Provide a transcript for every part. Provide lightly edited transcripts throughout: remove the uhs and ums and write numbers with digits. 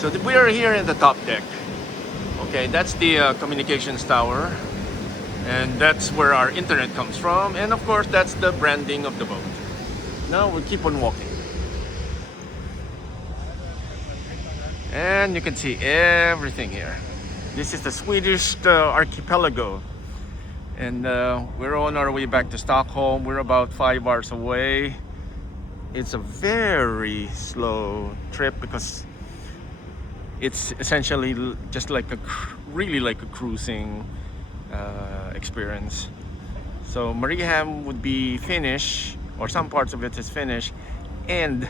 We are here in the top deck. Okay, that's the communications tower, and that's where our internet comes from, and of course that's the branding of the boat. Now we keep on walking, and you can see everything here. This is the Swedish archipelago, and we're on our way back to Stockholm. We're about 5 hours away. It's a very slow trip because it's essentially just like really like a cruising experience. So Mariehamn would be Finnish, or some parts of it is Finnish, and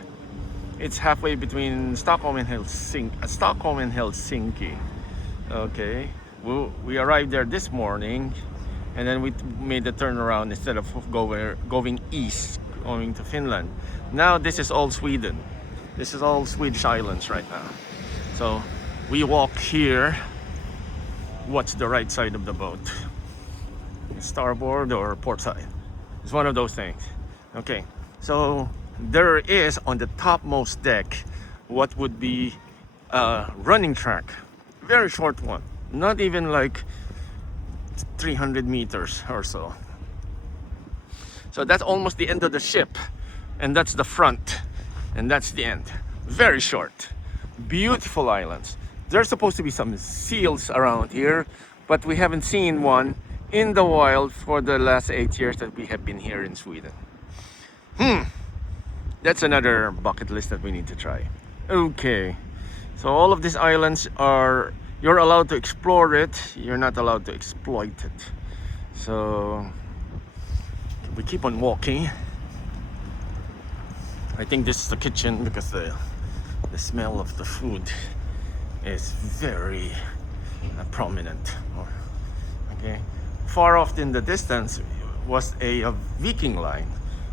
it's halfway between Stockholm and Helsinki. Okay, we arrived there this morning, and then we made the turnaround instead of going east, going to Finland. Now this is all Sweden. This is all Swedish islands right now. So we walk here. What's the right side of the boat? Starboard or port side? It's one of those things. Okay, so there is on the topmost deck what would be a running track. Very short one. Not even like 300 meters or so. So that's almost the end of the ship. And that's the front. And that's the end. Very short. Beautiful islands. There's supposed to be some seals around here, but we haven't seen one in the wild for the last 8 years that we have been here in Sweden. That's another bucket list that we need to try. Okay, so all of these islands are, you're allowed to explore it, you're not allowed to exploit it. So we keep on walking. I think this is the kitchen because the smell of the food is very prominent. Okay, far off in the distance was a Viking line,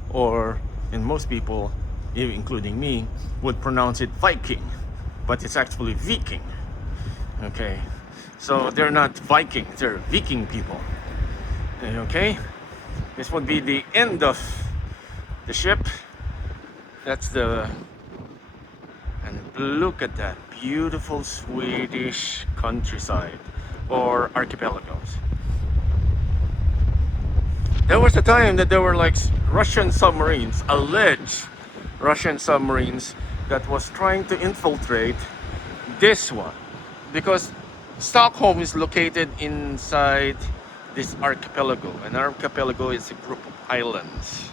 or and most people, including me, would pronounce it Viking, but it's actually Viking. Okay, so they're not Vikings, they're Viking people. Okay, this would be the end of the ship. That's the, and look at that beautiful Swedish countryside or archipelagos. There was a time that there were like Russian submarines, alleged Russian submarines, that was trying to infiltrate this one, because Stockholm is located inside this archipelago. An archipelago is a group of islands,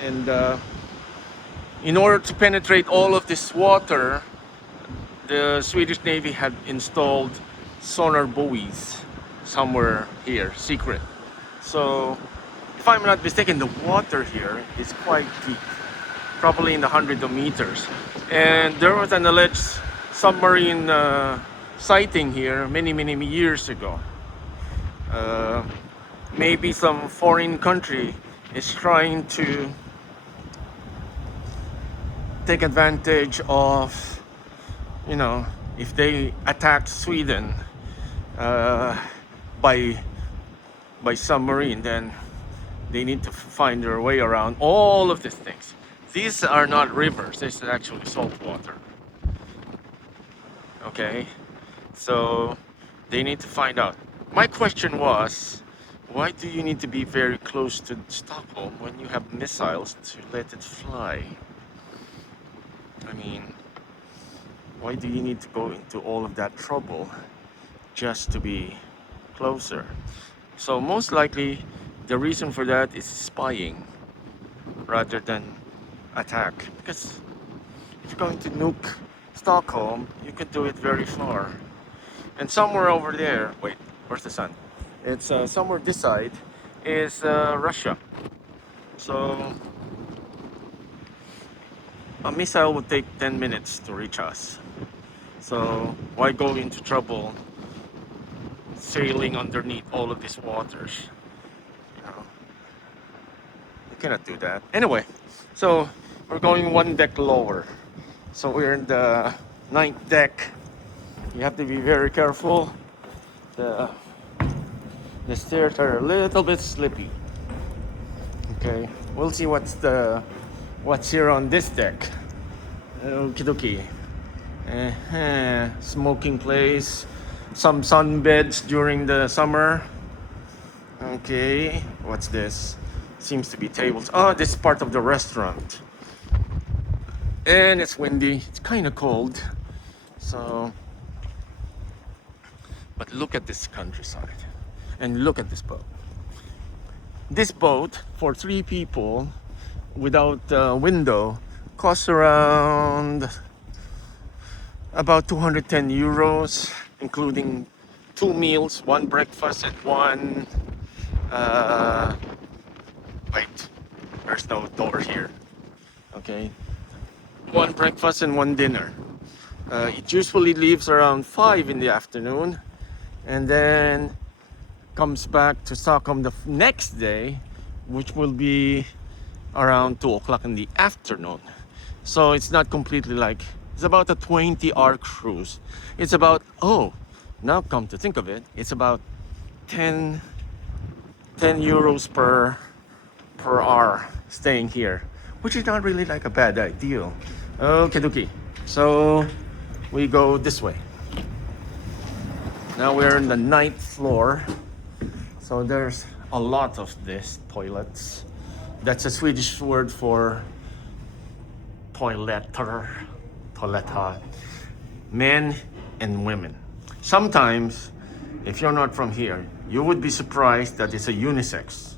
and in order to penetrate all of this water, the Swedish Navy had installed sonar buoys somewhere here, secret. So, if I'm not mistaken, the water here is quite deep, probably in the hundreds of meters. And there was an alleged submarine sighting here many years ago. Maybe some foreign country is trying to take advantage of, you know, if they attack Sweden by submarine, then they need to find their way around all of these things. These are not rivers, this is actually salt water. Okay, so they need to find out. My question was, why do you need to be very close to Stockholm when you have missiles to let it fly? I mean, why do you need to go into all of that trouble just to be closer? So most likely the reason for that is spying rather than attack, because if you're going to nuke Stockholm, you could do it very far. And somewhere over there, wait, where's the sun? It's somewhere this side is Russia. So a missile would take 10 minutes to reach us. So why go into trouble sailing underneath all of these waters? You know, you cannot do that. Anyway, so we're going one deck lower. So we're in the 9th deck. You have to be very careful. The stairs are a little bit slippy. Okay, we'll see what's here on this deck. Okie dokie. Smoking place, some sunbeds during the summer. Okay, what's this? Seems to be tables. Oh, this is part of the restaurant. And it's windy. It's kind of cold. So, but look at this countryside. And look at this boat. This boat for 3 people without a window costs around about 210 euros, including 2 meals, 1 breakfast and 1 wait, there's no door here. Okay, 1 breakfast and 1 dinner. It usually leaves around 5 in the afternoon and then comes back to Stockholm the next day, which will be around 2 o'clock in the afternoon. So it's not completely like, it's about a 20-hour cruise. It's about, oh, now come to think of it, it's about 10 euros per hour staying here, which is not really like a bad idea. Okay, dokie. So we go this way. Now we're in the 9th floor. So there's a lot of these toilets. That's a Swedish word for toiletter, men and women. Sometimes, if you're not from here, you would be surprised that it's a unisex.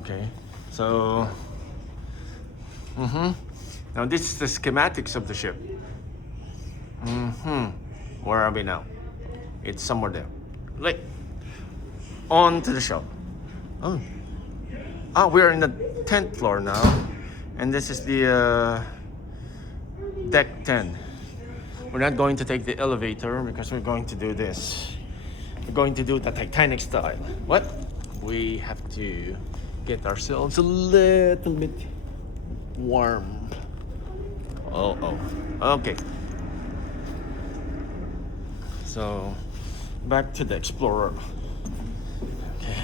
Okay, so now this is the schematics of the ship. Where are we now? It's somewhere there. Like, on to the show. We're in the 10th floor now, and this is the deck 10. We're not going to take the elevator because we're going to do this. We're going to do the Titanic style. What? We have to get ourselves a little bit warm. Okay. So, back to the Explorer. Okay.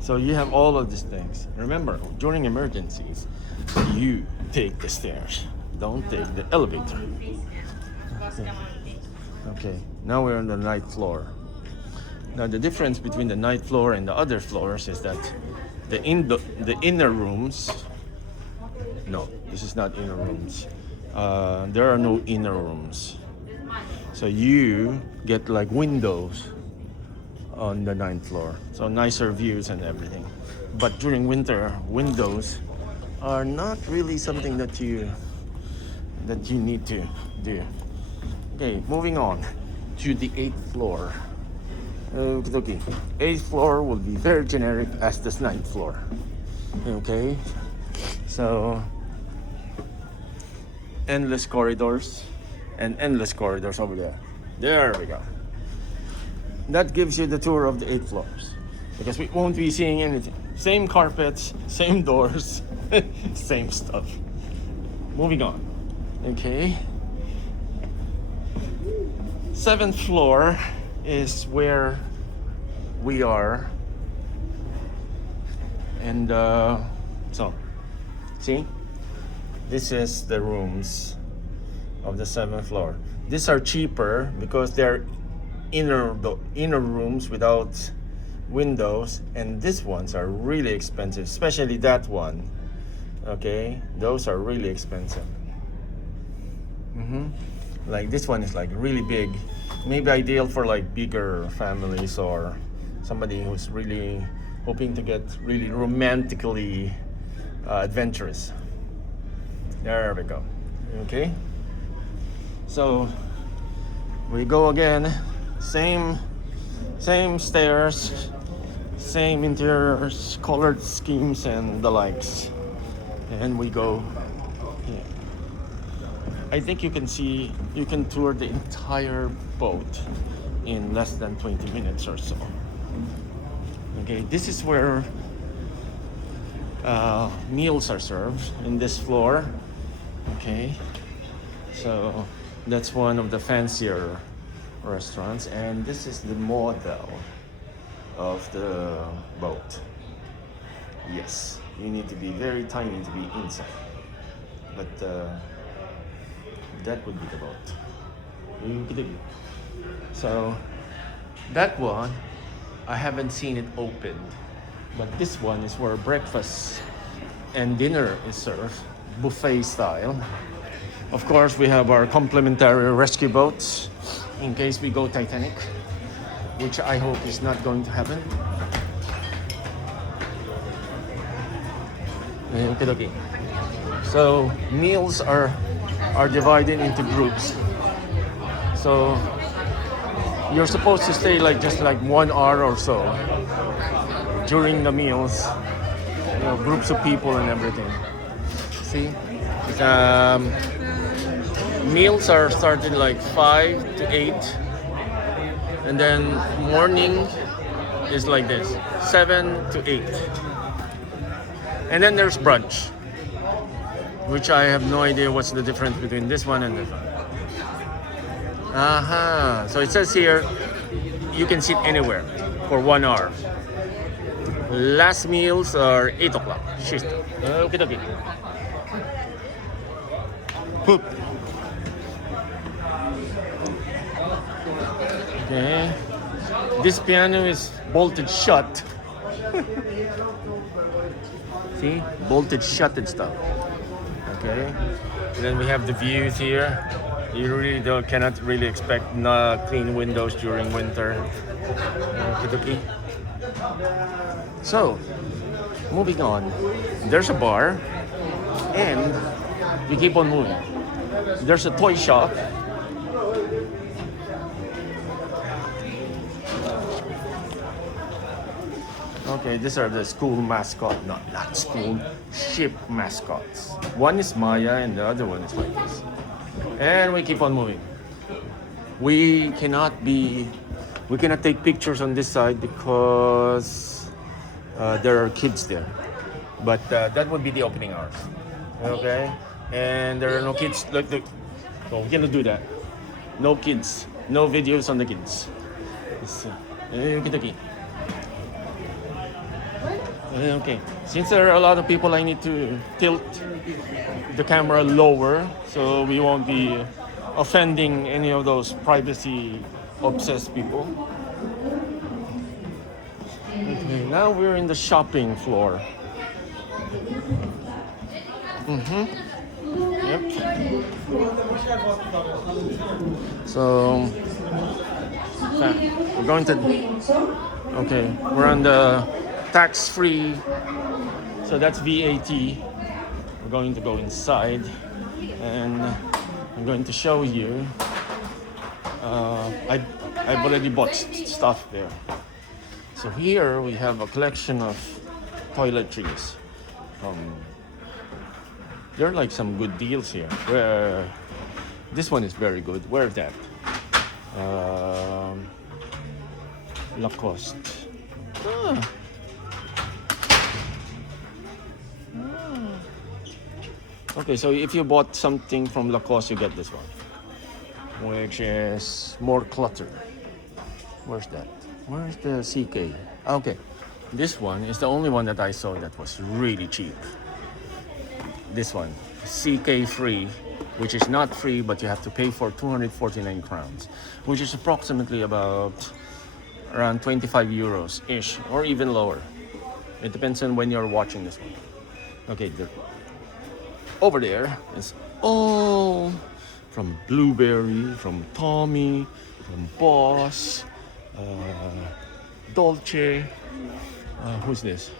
So you have all of these things. Remember, during emergencies, you take the stairs. Don't take the elevator. Okay. Now we're on the 9th floor. Now the difference between the 9th floor and the other floors is that the inner rooms. No, this is not inner rooms. There are no inner rooms. So you get like windows on the 9th floor. So nicer views and everything. But during winter, windows are not really something that you need to do. Okay, moving on to the 8th floor. Okay, 8th floor will be very generic as the 9th floor. Okay, so endless corridors and endless corridors over there. There we go. That gives you the tour of the 8 floors because we won't be seeing anything. Same carpets, same doors, same stuff. Moving on. Okay. 7th floor is where we are. And so, see? This is the rooms of the 7th floor. These are cheaper because they're inner rooms without windows, and these ones are really expensive, especially that one. Okay, those are really expensive. Like this one is like really big, maybe ideal for like bigger families or somebody who's really hoping to get really romantically adventurous. There we go. Okay, so we go again. Same stairs, same interiors, colored schemes and the likes. And we go here. I think you can tour the entire boat in less than 20 minutes or so. Okay, this is where meals are served in this floor. Okay, so that's one of the fancier restaurants, and this is the model of the boat. Yes, you need to be very tiny to be inside, but that would be the boat. So that one, I haven't seen it opened, but this one is where breakfast and dinner is served, buffet style. Of course, we have our complimentary rescue boats in case we go Titanic, which I hope is not going to happen. Okay. So meals are divided into groups. So you're supposed to stay like just like 1 hour or so during the meals. You know, groups of people and everything. See, meals are started like 5 to 8, and then morning is like this, 7 to 8, and then there's brunch, which I have no idea what's the difference between this one and this one. So it says here you can sit anywhere for 1 hour. Last meals are 8 o'clock. Shift. Okay. Poop. Okay. This piano is bolted shut. See? Bolted shut and stuff. Okay. And then we have the views here. You really cannot really expect clean windows during winter. Okay. So, moving on. There's a bar, and we keep on moving. There's a toy shop. Okay, these are the school mascot, not school, ship mascots. One is Maya and the other one is like this. And we keep on moving. We cannot take pictures on this side because there are kids there. But that would be the opening hours. Okay? And there are no kids. Look. So we cannot do that. No kids. No videos on the kids. Okay. Since there are a lot of people, I need to tilt the camera lower so we won't be offending any of those privacy obsessed people. Okay, now we're in the shopping floor. Yep. So we're going to. Okay, we're on the tax-free. So that's VAT. We're going to go inside, and I'm going to show you. I've already bought stuff there. So here we have a collection of toiletries. There are like some good deals here. This one is very good. Where's that? Lacoste. Okay, so if you bought something from Lacoste, you get this one, which is more clutter. Where's that? Where's the CK? Okay, this one is the only one that I saw that was really cheap. This one, CK free, which is not free, but you have to pay for 249 crowns, which is approximately about around 25 euros ish, or even lower. It depends on when you're watching this one. Okay, over there is all from Blueberry, from Tommy, from Boss, Dolce. Who's this?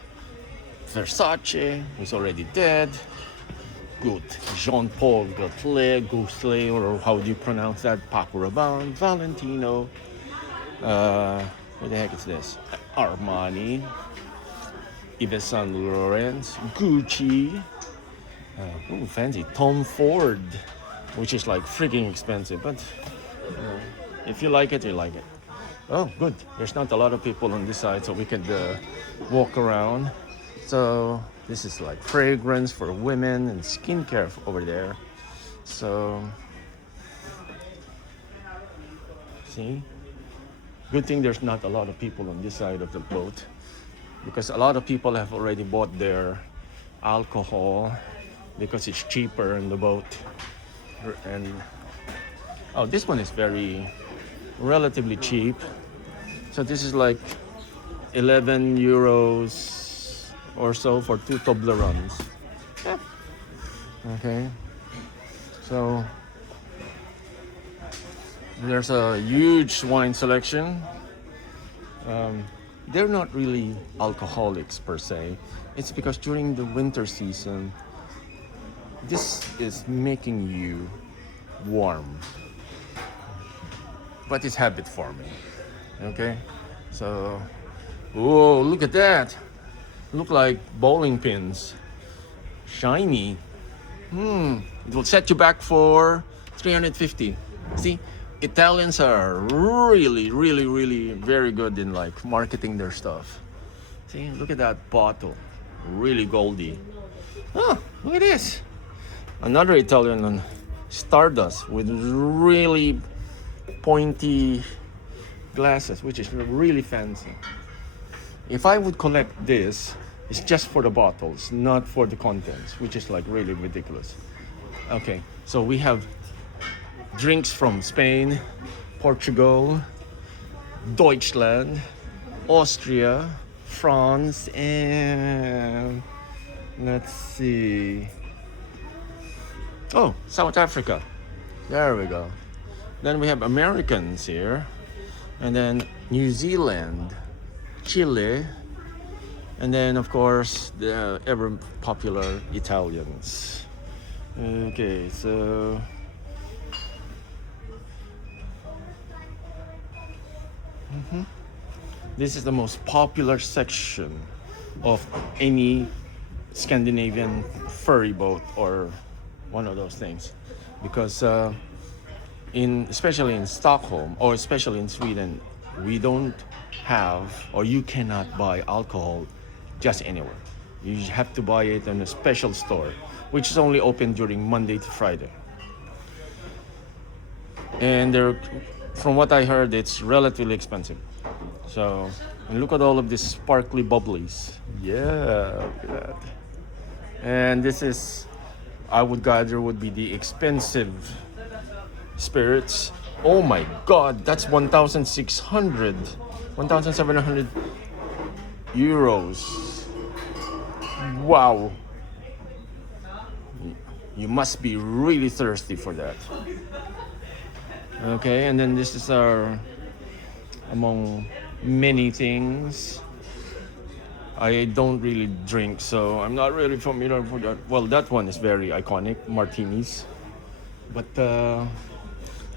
Versace, who's already dead. Good. Jean-Paul Gaultier, or how do you pronounce that? Paco Rabanne, Valentino. What the heck is this? Armani, Yves Saint Laurent, Gucci. Fancy Tom Ford, which is like freaking expensive, but if you like it, you like it. Oh, good. There's not a lot of people on this side, so we can walk around. So this is like fragrance for women and skincare over there. So see, good thing there's not a lot of people on this side of the boat, because a lot of people have already bought their alcohol because it's cheaper in the boat. And Oh, this one is very relatively cheap. So this is like 11 euros or so for 2 Toblerones. Yeah. Okay. So there's a huge wine selection. They're not really alcoholics per se. It's because during the winter season, this is making you warm. But it's habit forming. Okay? So, oh, look at that. Look like bowling pins. Shiny. It will set you back for 350. See? Italians are really very good in like marketing their stuff. See, look at that bottle, really goldy. Oh, look at this. Another Italian one, Stardust, with really pointy glasses, which is really fancy. If I would collect this, it's just for the bottles, not for the contents, which is like really ridiculous. Okay, so we have drinks from Spain, Portugal, Deutschland, Austria, France, and let's see. Oh, South Africa. There we go. Then we have Americans here, and then New Zealand, Chile, and then of course the ever popular Italians. Okay, so this is the most popular section of any Scandinavian ferry boat or one of those things, because especially in Stockholm or especially in Sweden, we don't have, or you cannot buy alcohol just anywhere. You have to buy it in a special store, which is only open during Monday to Friday. And from what I heard, it's relatively expensive. So, and look at all of these sparkly bubblies. Yeah, look at that. And this is, I would gather, would be the expensive spirits. Oh my God, that's 1,700 euros. Wow. You must be really thirsty for that. Okay, and then this is our, among many things. I don't really drink, so I'm not really familiar with that. Well, that one is very iconic, martinis. But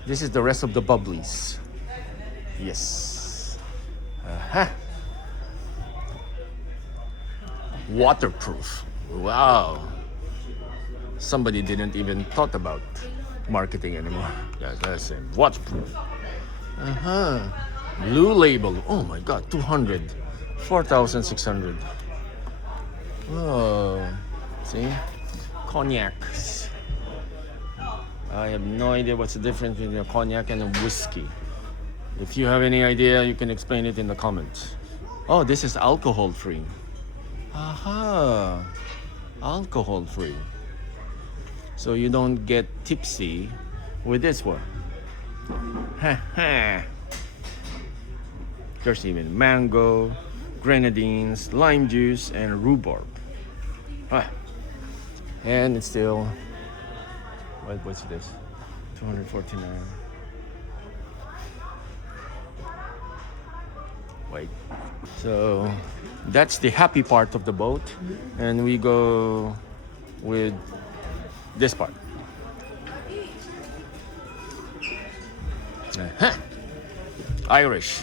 this is the rest of the bubblies. Yes. Waterproof. Wow. Somebody didn't even thought about marketing anymore. Yes, that's it. Waterproof. Blue label. Oh my God, 200. 4,600. Oh, see? Cognacs. I have no idea what's the difference between a cognac and a whiskey. If you have any idea, you can explain it in the comments. Oh, this is alcohol free. Aha. Alcohol free. So you don't get tipsy with this one. There's even mango, grenadines, lime juice, and rhubarb. And it's still, what's this? 249. Wait. So that's the happy part of the boat, and we go with this part. Irish.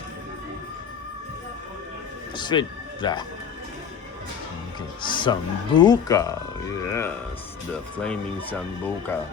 Sweet. Okay. Sambuca. Yes, the flaming Sambuca.